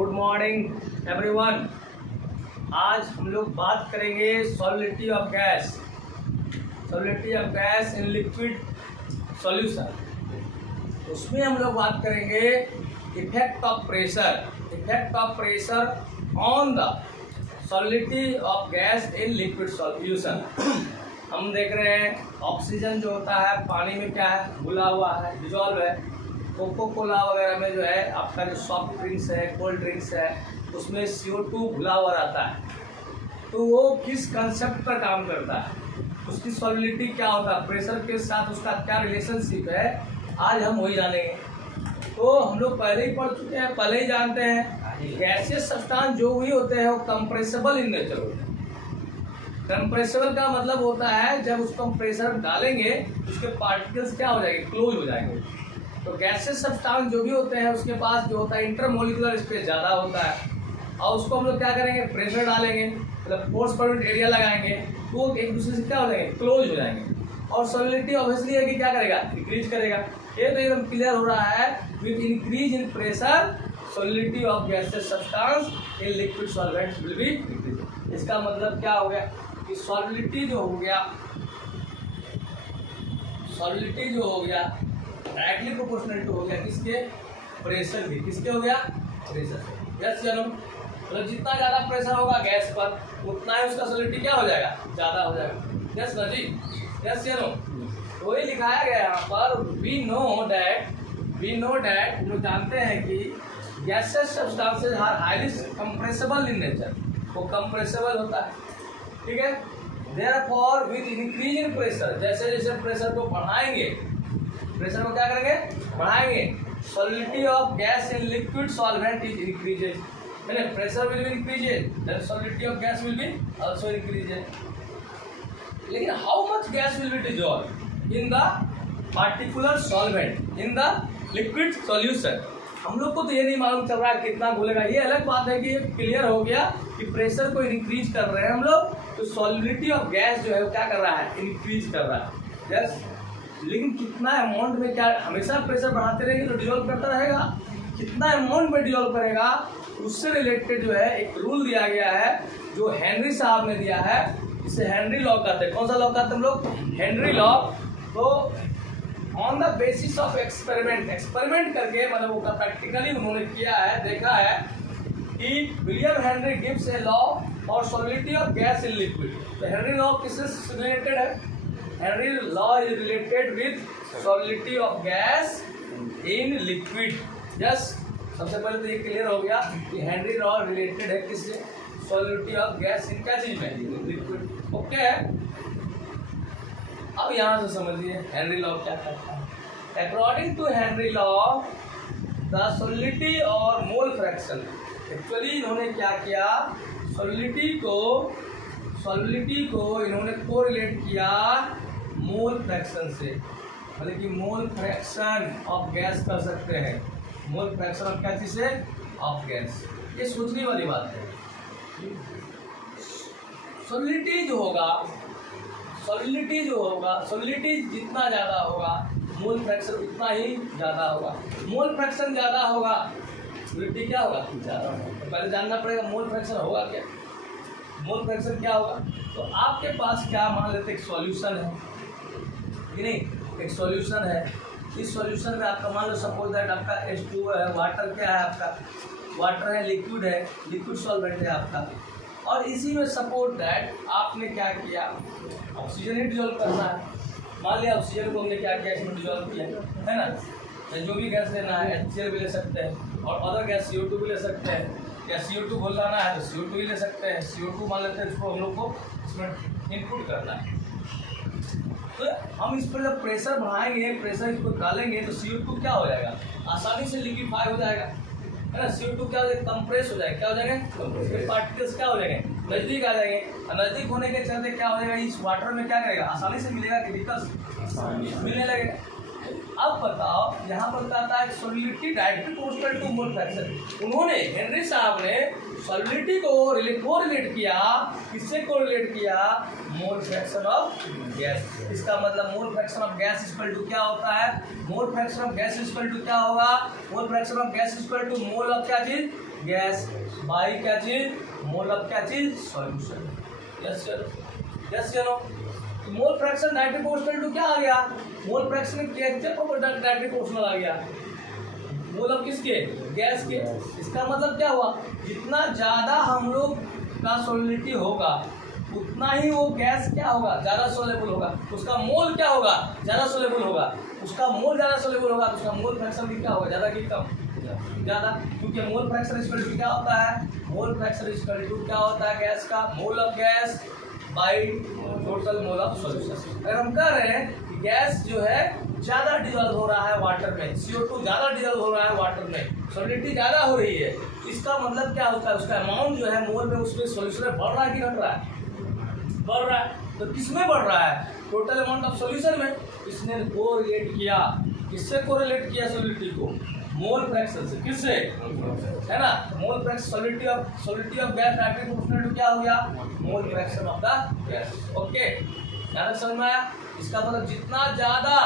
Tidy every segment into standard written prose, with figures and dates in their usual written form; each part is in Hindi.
Good morning everyone. आज हम लोग बात करेंगे solidity of gas in liquid solution. उसमें हम लोग बात करेंगे effect of pressure on the solidity of gas in liquid solution. हम देख रहे हैं ऑक्सीजन जो होता है पानी में क्या है, घुला हुआ है, डिजॉल्व है। कोको कोला वगैरह में जो है आपका जो सॉफ्ट ड्रिंक्स है, कोल्ड ड्रिंक्स है, उसमें CO2 घुला हुआ रहता है। तो वो किस कंसेप्ट पर काम करता है, उसकी सॉलिडिटी क्या होता है, प्रेशर के साथ उसका क्या रिलेशनशिप है, आज हम वही जानेंगे। तो हम लोग पहले ही पढ़ चुके हैं, पहले ही जानते हैं गैसियस सब्सटेंस जो भी होते हैं वो कंप्रेसिबल इन नेचर होते हैं। कंप्रेसिबल का मतलब होता है जब उसको हम प्रेशर डालेंगे उसके पार्टिकल्स क्या हो जाएंगे, क्लोज हो जाएंगे। तो गैसेस सब्सटेंस जो भी होते हैं उसके पास जो होता है इंटरमोलिकुलर स्पेस ज़्यादा होता है, और उसको हम लोग क्या करेंगे, प्रेशर डालेंगे, मतलब फोर्स पर यूनिट एरिया लगाएंगे, तो वो एक दूसरे से क्या हो जाएंगे, क्लोज हो जाएंगे। और सॉलिडिटी ऑब्वियसली है कि क्या करेगा, इंक्रीज करेगा। ये तो एकदम क्लियर हो रहा है, with increase in pressure solidity of gases substance in liquid solvents will be increase. इसका मतलब क्या हो गया कि सॉलिडिटी जो हो गया डायरेक्टली प्रोपोर्शनल टू हो गया किसके, प्रेशर भी, किसके हो गया, प्रेशर। यस या नो, मतलब जितना ज़्यादा प्रेशर होगा गैस पर उतना ही उसका सॉलिडिटी क्या हो जाएगा, ज़्यादा हो जाएगा। यस ना जी, यस या नो। तो वही लिखाया गया यहाँ पर, वी नो डैट जो जानते हैं कि gases substances are highly compressible in nature, वो कंप्रेसिबल होता है, ठीक है। Therefore with increase in pressure, जैसे जैसे प्रेशर को बढ़ाएंगे, प्रेशर को क्या करेंगे, बढ़ाएंगे, solidity of gas in liquid solvent is increases. मैंने pressure will be increases, then solidity of gas will be also increases. लेकिन how much gas will be dissolve in the particular solvent in the liquid solution, हम लोग को तो ये नहीं मालूम चल रहा है कितना घुलेगा। ये अलग बात है कि क्लियर हो गया कि प्रेशर को इंक्रीज कर रहे हैं हम लोग, तो सॉलिडिटी ऑफ गैस जो है वो क्या कर रहा है, इंक्रीज कर रहा है। यस, लेकिन कितना अमाउंट में, क्या हमेशा प्रेशर बढ़ाते रहेंगे तो डिजॉल्व करता रहेगा, कितना अमाउंट में डिजॉल्व करेगा उससे रिलेटेड जो है एक रूल दिया गया है जो हेनरी साहब ने दिया है, इसे हेनरी लॉ कहते हैं। कौन सा लॉ कहते हैं हम लोग, हेनरी लॉ। तो on the basis of experiment करके, मतलब वो प्रैक्टिकली उन्होंने किया है, देखा है कि William Henry gives a law for solidity of gas in liquid. तो हेनरी लॉ किससे रिलेटेड है, Henry law is related with solidity of gas in liquid. Yes, सबसे पहले तो ये क्लियर हो गया कि हेनरी लॉ रिलेटेड है किससे, सॉलिडिटी ऑफ गैस इन क्या चीज में, लिक्विड। ओके, अब यहाँ से समझिए हेनरी लॉ क्या कहता है। According to Henry law the solidity और मोल फ्रैक्शन, एक्चुअली इन्होंने क्या किया, सॉलिडिटी को इन्होंने कोरिलेट किया मोल फ्रैक्शन से, मतलब कि मोल फ्रैक्शन ऑफ गैस कर सकते हैं, मोल फ्रैक्शन ऑफ क्या चीज से, ऑफ गैस। ये सोचने वाली बात है। सॉलिडिटी जितना ज़्यादा होगा मोल फ्रैक्शन उतना ही ज़्यादा होगा। मोल फ्रैक्शन ज़्यादा होगा, सॉलिडिटी क्या होगा, ज़्यादा होगा। तो पहले जानना पड़ेगा मोल फ्रैक्शन होगा क्या, मोल फ्रैक्शन क्या होगा। तो आपके पास क्या, मान लेते एक सॉल्यूशन है कि नहीं, एक सॉल्यूशन है, इस सॉल्यूशन में आपका मान लो सपोज दैट आपका H2O है, वाटर क्या है आपका, वाटर है, लिक्विड है, लिक्विड सॉल्वेंट है आपका, और इसी में सपोज दैट आपने क्या किया, ऑक्सीजन ही डिजॉल्व करना है। मान लिया ऑक्सीजन को हमने क्या किया, इसमें डिजॉल्व किया है ना, जो भी गैस लेना है HCl भी ले सकते हैं, और अदर गैस CO2 भी ले सकते हैं, या CO2 घुलाना है तो CO2 भी ले सकते हैं। CO2 मान लेते हैं, इसको हम लोग को इसमें इनपुट करना है। तो हम इस पर जब प्रेशर बढ़ाएंगे, प्रेशर इसको डालेंगे तो CO2 क्या हो जाएगा, आसानी से लिक्विफाई हो जाएगा, है ना। CO2 क्या हो जाएगा, कंप्रेस हो जाएगा, क्या हो जाएगा, इसके पार्टिकल्स क्या हो जाएंगे, नजदीक आ जाएंगे, और नजदीक होने के चलते क्या हो जाएगा, इस वाटर में क्या करेगा, आसानी से मिलेगा, केमिकल्स मिलने लगेगा। अब बताओ, यहाँ पर कहता है solidity directly proportional to mole fraction. उन्होंने हेनरी साहब ने सॉलिडिटी को रिलेट किया, किससे कोरिलेट किया? Mole fraction of gas. इसका मतलब mole fraction of gas equal to क्या होता है? Mole fraction of gas equal to क्या होगा? Mole fraction of gas equal to mole of क्या चीज? गैस बाई क्या चीज? मोल ऑफ क्या चीज? सॉल्यूशन। यस यस चलो, mole fraction directly proportional to क्या आ गया? मोल फ्रैक्शन कैसे डायरेक्टली प्रोपोर्शनल आ गया? मोल ऑफ किसके? गैस के। इसका मतलब क्या हुआ? जितना ज्यादा हम लोग का सॉलिडिटी होगा उतना ही वो गैस क्या होगा? ज्यादा सोलेबल होगा। उसका मोल क्या होगा? ज्यादा सोलेबल होगा। उसका मोल ज्यादा सोलेबल होगा तो उसका मोल फ्रैक्शन भी क्या होगा? ज्यादा कि कम? ज्यादा, क्योंकि मोल फ्रैक्शन इक्वल टू क्या होता है? मोल फ्रैक्शन इक्वल टू क्या होता है? गैस का mole of gas by total mole of solution. अगर हम कह रहे हैं कि गैस जो है ज्यादा डिजॉल्व हो रहा है वाटर में, CO2 ज्यादा डिजॉल्व हो रहा है वाटर में, सॉलिडिटी ज्यादा हो रही है, इसका मतलब क्या होता है? उसका अमाउंट जो है मोल में उसमें सॉल्यूशन में बढ़ रहा है कि घट रहा है? बढ़ रहा है। तो किसमें बढ़ रहा है? टोटल अमाउंट ऑफ सॉल्यूशन में। इसने कोरिलेट किया, किससे कोरिलेट किया? सॉलिडिटी को मोल फ्रैक्शन से। किससे? है ना, mole fraction solidity of gas directly proportional to क्या हो गया? Mole fraction of the gas. Okay, ध्यान समझ में आया? इसका मतलब जितना ज्यादा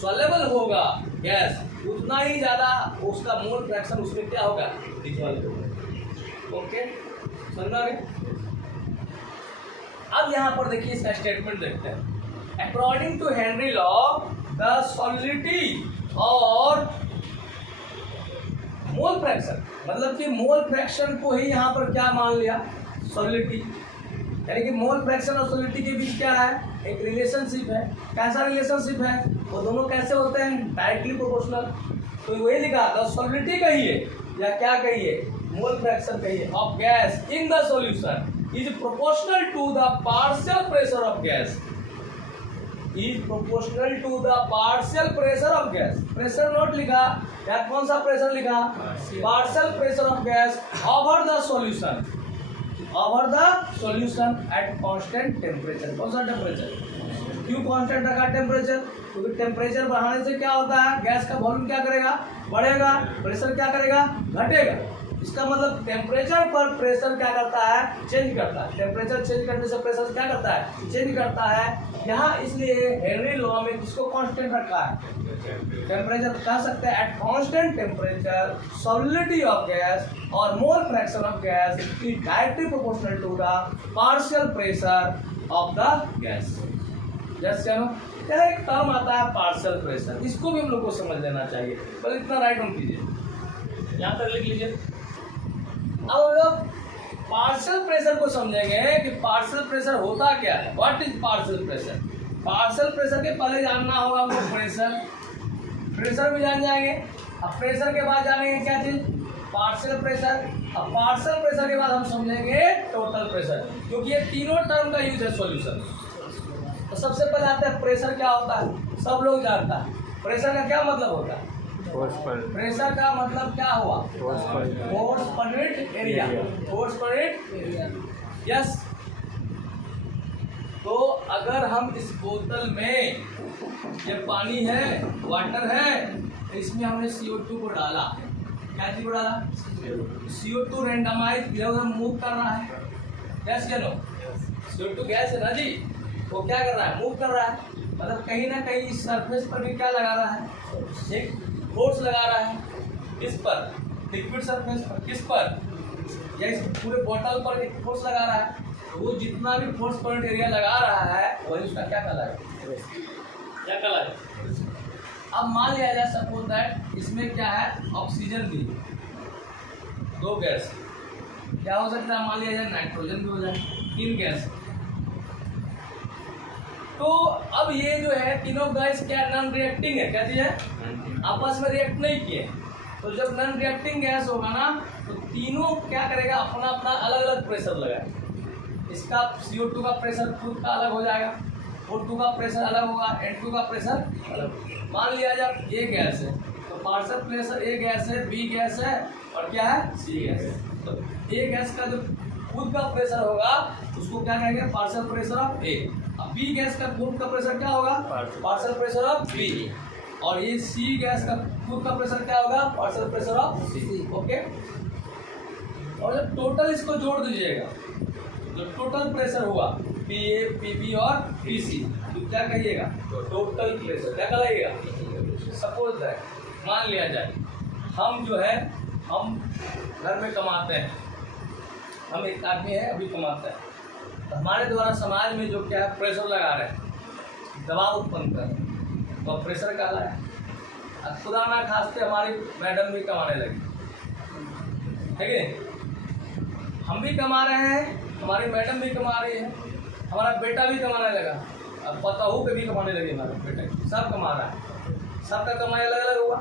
सॉल्युबल होगा गैस उतना ही ज्यादा उसका मोल फ्रैक्शन उसमें क्या होगा? डिसॉल्व होगा। ओके, समझ में आ गया? अब यहाँ पर देखिए इसका स्टेटमेंट देखते हैं। According to Henry law the solidity और मोल फ्रैक्शन, मतलब कि मोल फ्रैक्शन को ही यहाँ पर क्या मान लिया? सॉलिडिटी। यानी कि मोल फ्रैक्शन और सॉलिडिटी के बीच क्या है? एक रिलेशनशिप है। कैसा रिलेशनशिप है? वो दोनों कैसे होते हैं? Directly proportional. तो वही लिखा द सॉलिडिटी कहिए या क्या कहिए? मोल फ्रैक्शन कहिए of gas in the solution is proportional to the partial pressure of gas. Is proportional to the partial pressure of gas. Pressure not लिखा या कौन सा प्रेशर लिखा? Partial pressure of gas over the solution, over the solution at constant temperature. कौन सा टेम्परेचर? क्यों कांस्टेंट रखा टेम्परेचर? क्योंकि टेम्परेचर बढ़ाने से क्या होता है? गैस का वॉल्यूम क्या करेगा? बढ़ेगा। प्रेशर क्या करेगा? घटेगा। इसका मतलब टेम्परेचर पर प्रेशर क्या करता है? चेंज करता है। टेम्परेचर चेंज करने से प्रेशर क्या करता है? चेंज करता है। यहाँ इसलिए हेनरी लॉ में किसको कांस्टेंट रखा है? टेम्परेचर कह सकते हैं at constant temperature solidity of gas और mole fraction of gas is directly proportional to the partial pressure of the gas. Yes चलो, यह एक टर्म आता है पार्शियल प्रेशर, इसको भी हम लोग को समझ लेना चाहिए। पहले इतना राइट डाउन कीजिए, यहाँ तक लिख लीजिए। अब हम लोग पार्शियल प्रेशर को समझेंगे कि पार्शियल प्रेशर होता क्या है। What is partial pressure? Partial pressure के पहले जानना होगा हमको प्रेशर। प्रेशर भी जान जाएंगे। अब प्रेशर के बाद जानेंगे क्या चीज? Partial pressure. अब पार्शियल प्रेशर के बाद हम समझेंगे टोटल प्रेशर, क्योंकि ये तीनों टर्म का यूज है सॉल्यूशन। तो सबसे पहले आता है प्रेशर क्या होता है? सब लोग जानता है। प्रेशर का क्या मतलब होता है? प्रेशर का मतलब क्या हुआ? Force per unit area. Force per unit area. Yes. तो अगर हम इस बोतल में ये पानी है, वाटर है, इसमें हमने CO2 को डाला। क्या चीज को डाला? CO2 रेंडमाइज इधर उधर मूव कर रहा है। यस या नो? CO2 गैस है ना जी, वो क्या कर रहा है? मूव कर रहा है। मतलब कहीं ना कहीं इस सरफेस पर भी क्या लगा रहा है? एक फोर्स लगा रहा है। किस पर? लिक्विड सरफेस पर। किस पर? या इस पूरे बोतल पर एक फोर्स लगा रहा है। वो जितना भी फोर्स पॉइंट एरिया लगा रहा है वही उसका क्या कहलाएगा? क्या कहलाएगा? अब मान लिया जाए सपोज दैट इसमें क्या है? ऑक्सीजन भी, दो गैस। क्या हो सकता है? मान लिया जाए नाइट्रोजन भी हो जाए, तीन गैस। तो अब ये जो है तीनों गैस क्या नॉन रिएक्टिंग है? क्या चीज है? आपस में रिएक्ट नहीं किए। तो जब नॉन रिएक्टिंग गैस होगा ना तो तीनों क्या करेगा? अपना अपना अलग अलग प्रेशर लगाएगा। इसका CO2 का प्रेशर खुद का अलग हो जाएगा, O2 का प्रेशर अलग होगा, N2 का प्रेशर अलग। मान लिया जब ये गैस है तो पार्शियल प्रेशर A गैस है, B गैस है और क्या है? C गैस है। तो A गैस का जो खुद का प्रेशर होगा उसको क्या कहेंगे? Partial pressure of A। अब B गैस का खुद का प्रेशर क्या होगा? Partial pressure of B। और ये सी गैस का खुद का प्रेशर क्या होगा, partial pressure of C. Okay, और जब टोटल इसको जोड़ दीजिएगा, जो टोटल प्रेशर हुआ पी ए, पी बी और पी सी, तो क्या कहिएगा, टोटल प्रेशर क्या कहलाएगा। सपोज दैट मान लिया जाए हम जो है हम घर में कमाते हैं, हम एक आदमी है अभी कमाता है, तो हमारे द्वारा समाज में जो क्या है प्रेशर लगा रहे हैं, दबाव उत्पन्न कर रहे हैं, तो प्रेशर कहला है। अब खुदा ना खास्ते हमारी मैडम भी कमाने लगी है कि नहीं, हम भी कमा रहे हैं, हमारी मैडम भी कमा रही है, हमारा बेटा भी कमाने लगा, अब पताहू पे भी कमाने लगे, हमारे बेटे सब कमा रहा है, सबका कमाई अलग अलग हुआ।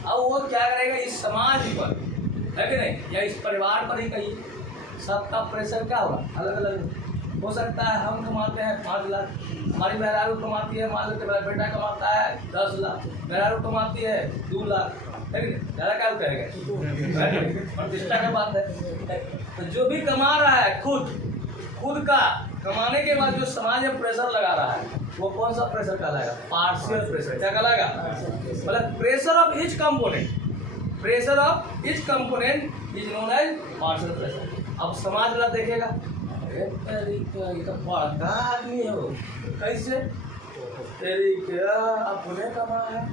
अब वो क्या करेगा, इस समाज पर है कि नहीं, या इस परिवार पर ही कहिए, सबका प्रेशर क्या होगा, अलग अलग हो सकता है। हम कमाते हैं 5 लाख, हमारी मेहरारू कमाती है, मान लो मेरा बेटा कमाता है 10 लाख, मेहरारू कमाती है 2 लाख, है कि नहीं, ज़्यादा क्या करेगा, प्रतिष्ठा की बात है। तो जो भी कमा रहा है खुद का कमाने के बाद जो समाज में प्रेशर लगा रहा है, वो कौन सा प्रेशर कहलाएगा, पार्शियल प्रेशर। क्या कहलाएगा, मतलब pressure of each component, pressure of each component is known as partial pressure. अब समाज वाला देखेगा, अरे ये तो बड़ा आदमी है, वो कैसे तेरी क्या अपने कमा है,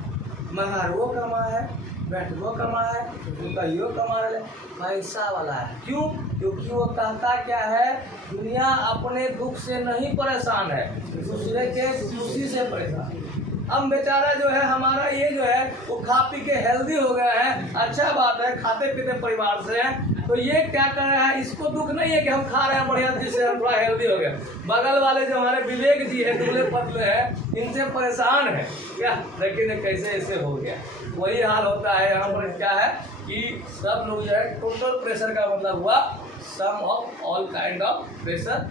महारो कमा है, बैठो कमा है, कहियो कमा रहे, पैसा वाला है। क्यों, क्योंकि वो कहता क्या है, दुनिया अपने दुख से नहीं परेशान है, दूसरे के खुशी से परेशान। अब बेचारा जो है हमारा ये जो है वो खा पी के हेल्दी हो गया है, अच्छा बात है, खाते पीते परिवार से है, तो ये क्या कर रहा है, इसको दुख नहीं है कि हम खा रहे हैं बढ़िया, जिससे हम थोड़ा हेल्दी हो गए। बगल वाले जो हमारे विवेक जी है, दुबले पतले हैं, इनसे परेशान है क्या, लेकिन कैसे ऐसे हो गया। वही हाल होता है यहाँ पर, क्या है कि सब लोग जो है टोटल प्रेशर का मतलब हुआ sum of all kind of pressure.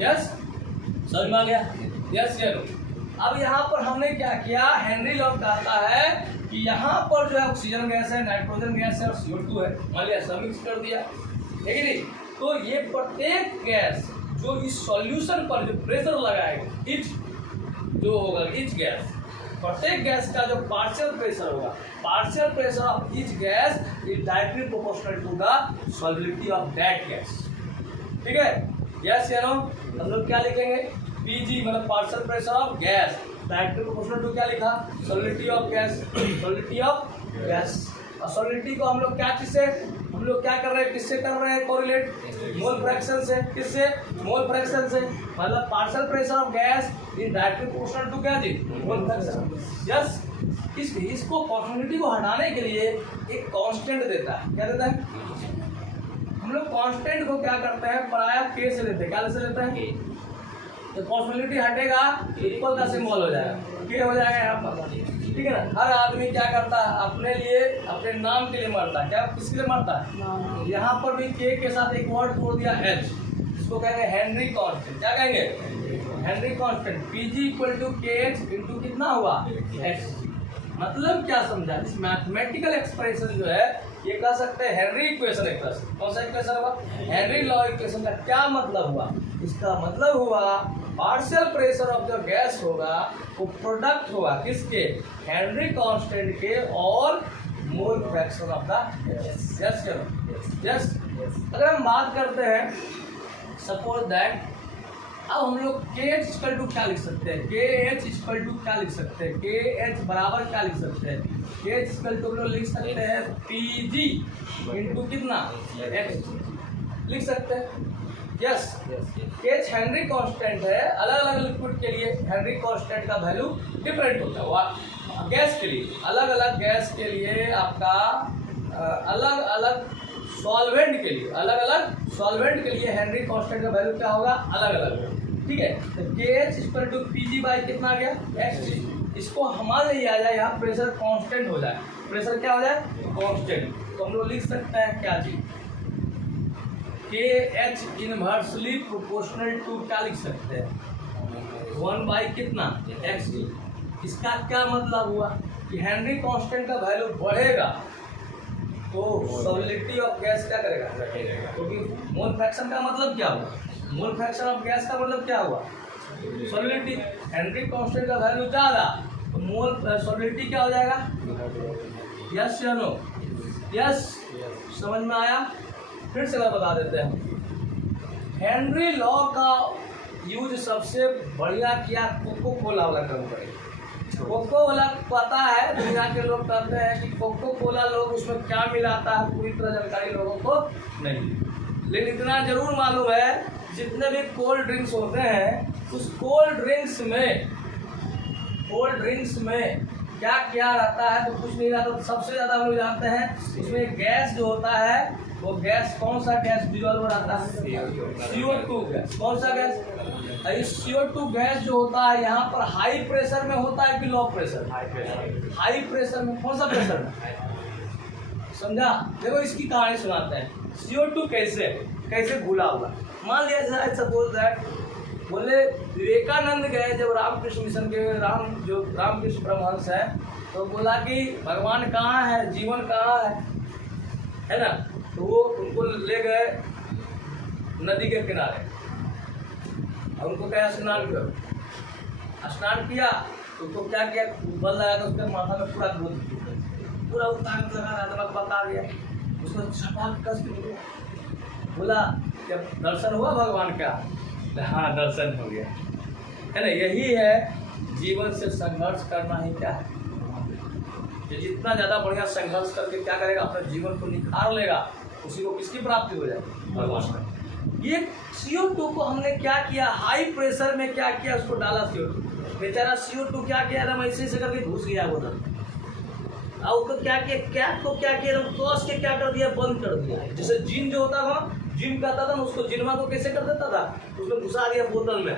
Yes, समझ में आ गया, यस या नो। अब यहाँ पर हमने क्या किया, हेनरी लॉ कहता है कि यहाँ पर जो है ऑक्सीजन गैस है, नाइट्रोजन गैस है और CO2 है, मान लिया सब मिक्स कर दिया, है कि नहीं। तो ये प्रत्येक गैस जो इस सॉल्यूशन पर जो प्रेशर लगाएगा, इच जो होगा, इच गैस, प्रत्येक गैस का जो पार्शियल प्रेशर होगा, partial pressure of each gas is directly proportional to the solubility of that gas. ठीक है, यस या नो। हम लोग क्या लिखेंगे, Pg मतलब partial pressure of gas directly proportional to क्या लिखा, solubility of gas, solubility of gas. और सॉल्युबिलिटी को हम लोग क्या चीज से, हम लोग क्या कर रहे हैं, किससे कर रहे हैं कोरिलेट, मोल फ्रैक्शन से। किससे, मोल फ्रैक्शन से, मतलब partial pressure of gas is directly proportional to क्या जी, मोल फ्रैक्शन। यस, इसको प्रोपोर्शनलिटी को हटाने के लिए एक कांस्टेंट देता है, क्या देता है, हम लोग कांस्टेंट को क्या करते हैं, पराया के से लेते हैं, क्या से लेते हैं, तो प्रोपोर्शनलिटी हटेगा, इक्वल का सिंबल हो जाएगा, के हो जाएगा यहाँ पर, ठीक है ना। हर आदमी क्या करता है, अपने लिए, अपने नाम के लिए मरता है, क्या किसके लिए मरता है, यहाँ पर भी के के साथ एक वर्ड जोड़ दिया H, इसको कहेंगे हेनरी कांस्टेंट। क्या कहेंगे, Henry constant. Pg equal to KH into कितना हुआ, H। मतलब क्या समझा, इस मैथमेटिकल एक्सप्रेशन जो है ये कह सकते हैं हेनरी इक्वेशन। एक तरह से कौन सा इक्वेशन हुआ, हेनरी लॉ इक्वेशन का क्या मतलब हुआ, इसका मतलब हुआ पार्शियल प्रेशर ऑफ जो गैस होगा वो प्रोडक्ट होगा किसके, हेनरी कांस्टेंट के और mole fraction of the gas. Yes करो, यस। अगर हम बात करते हैं सपोज दैट, अब हम लोग KH इक्वल टू क्या लिख सकते हैं, KH इक्वल टू क्या लिख सकते हैं, KH बराबर क्या लिख सकते हैं, KH इक्वल टू हम लोग लिख सकते हैं Pg इंटू कितना H लिख सकते हैं। यस, KH हेनरी कांस्टेंट है, अलग अलग लिक्विड के लिए हेनरी कांस्टेंट का वैल्यू डिफरेंट होता है। गैस के लिए, अलग अलग गैस के लिए आपका अलग अलग सॉल्वेंट के लिए, अलग अलग सॉल्वेंट के लिए हेनरी कांस्टेंट का वैल्यू क्या होगा, अलग अलग, ठीक है। तो KH equal to Pg by कितना आ गया, H। इसको हमारे लिए आ जाए, यहाँ प्रेशर कांस्टेंट हो जाए, प्रेशर क्या हो जाए, कांस्टेंट। तो हम लोग लिख सकते हैं क्या जी, KH इनवर्सली प्रोपोर्शनल टू क्या लिख सकते हैं, 1 बाई कितना X। इसका क्या मतलब हुआ कि हेनरी कांस्टेंट का वैल्यू बढ़ेगा तो सॉल्युबिलिटी ऑफ गैस क्या करेगा, क्योंकि मोल फ्रैक्शन का मतलब क्या हुआ, मोल फ्रैक्शन ऑफ गैस का मतलब क्या हुआ, सॉल्युबिलिटी। हेनरी कांस्टेंट का वैल्यू ज़्यादा तो मोल सॉलिडिटी क्या हो जाएगा? यस या नो? यस, समझ में आया? फिर से मैं बता देते हैं। हेनरी लॉ का यूज सबसे बढ़िया किया कोको कोला वाला काम करेगा। कोको कोला पता है, दुनिया के लोग कहते हैं कि कोको कोला लोग उसमें क्या मिलाता है पूरी तरह जानकारी लोगों को नहीं, लेकिन इतना जरूर मालूम है जितने भी कोल्ड ड्रिंक्स होते हैं उस कोल्ड ड्रिंक्स में क्या क्या रहता है? तो कुछ नहीं रहता। तो सबसे ज़्यादा हम लोग जानते हैं उसमें गैस जो होता है वो गैस, कौन सा गैस डिजॉल्व रहता है? CO2 gas. कौन सा गैस? इस CO2 गैस जो होता है यहाँ पर हाई प्रेशर में होता है कि लो प्रेशर? हाई प्रेशर में। कौन सा प्रेशर में? समझा? देखो इसकी कहानी सुनाते हैं। CO2 कैसे घुला हुआ? मान लिया सपोज दैट बोले विवेकानंद गए जब रामकृष्ण मिशन के रामकृष्ण परमहंस है, तो बोला कि भगवान कहाँ है, जीवन कहाँ है ना? तो वो उनको ले गए नदी के किनारे और उनको कहा स्नान करो। स्नान किया तो उनको क्या किया, बल लगा तो उसके माथा में पूरा ताकत लगा रहा था, बता दिया उसको छपाक कस के बोला जब दर्शन हुआ भगवान का? हाँ, दर्शन हो गया, है ना? यही है जीवन से संघर्ष करना ही क्या है। ये जितना ज़्यादा बढ़िया संघर्ष करके क्या करेगा, अपने जीवन को निखार लेगा, उसी को किसकी प्राप्ति हो जाएगी? भगवान का। ये CO2 को हमने क्या किया, हाई प्रेशर में क्या किया, उसको डाला CO2। बेचारा CO2 क्या किया, एकदम ऐसे करके घुस गया वो उधर। और उसको क्या किया, कैप को क्या किया, कस के क्या कर दिया, बंद कर दिया। जैसे जिन जो होता था, जिन करता था ना, उसको जिनमा को कैसे कर देता था, उसमें घुसा दिया बोतल में।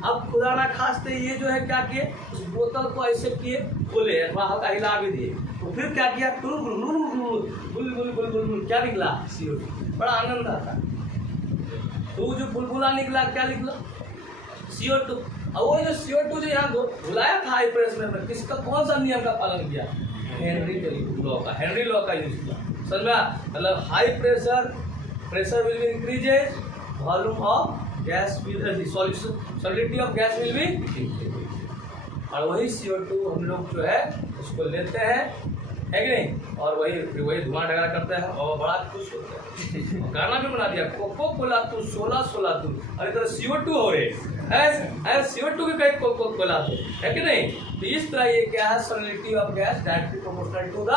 अब खुदा ना खास्ते ये जो है क्या किए, उस बोतल को ऐसे किए, खोले, हल्का हिला भी दिए, तो फिर क्या किया, बुलबुल क्या निकला? CO2। बड़ा आनंद आता। तो जो बुलबुला निकला, क्या निकला? CO2। और वो जो CO2 जो यहाँ घुलाया था हाई प्रेशर में, किसका, कौन सा नियम का पालन किया? हेनरी लॉ का यूज किया। समझा? मतलब high pressure will be increases, volume of gas will solidity of gas will be increases। और वही CO2 हम लोग जो है उसको लेते हैं, है कि नहीं? और वही धुआं वगैरह करते हैं और बड़ा खुश होते हैं। गाना भी बना दिया, कोको कोला तू 16 तू, और इधर CO2 हो रहे हैं, CO2 के कहीं कोको कोला तू, है कि नहीं? तो इस तरह ये क्या है, solidity of gas directly proportional to the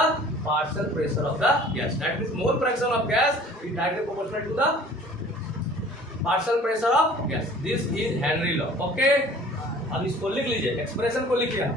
partial pressure of the gas. That means mole fraction of gas is directly proportional to the partial pressure of gas. This is Henry law. Okay, अब इसको लिख लीजिए, एक्सप्रेशन को लिखिए।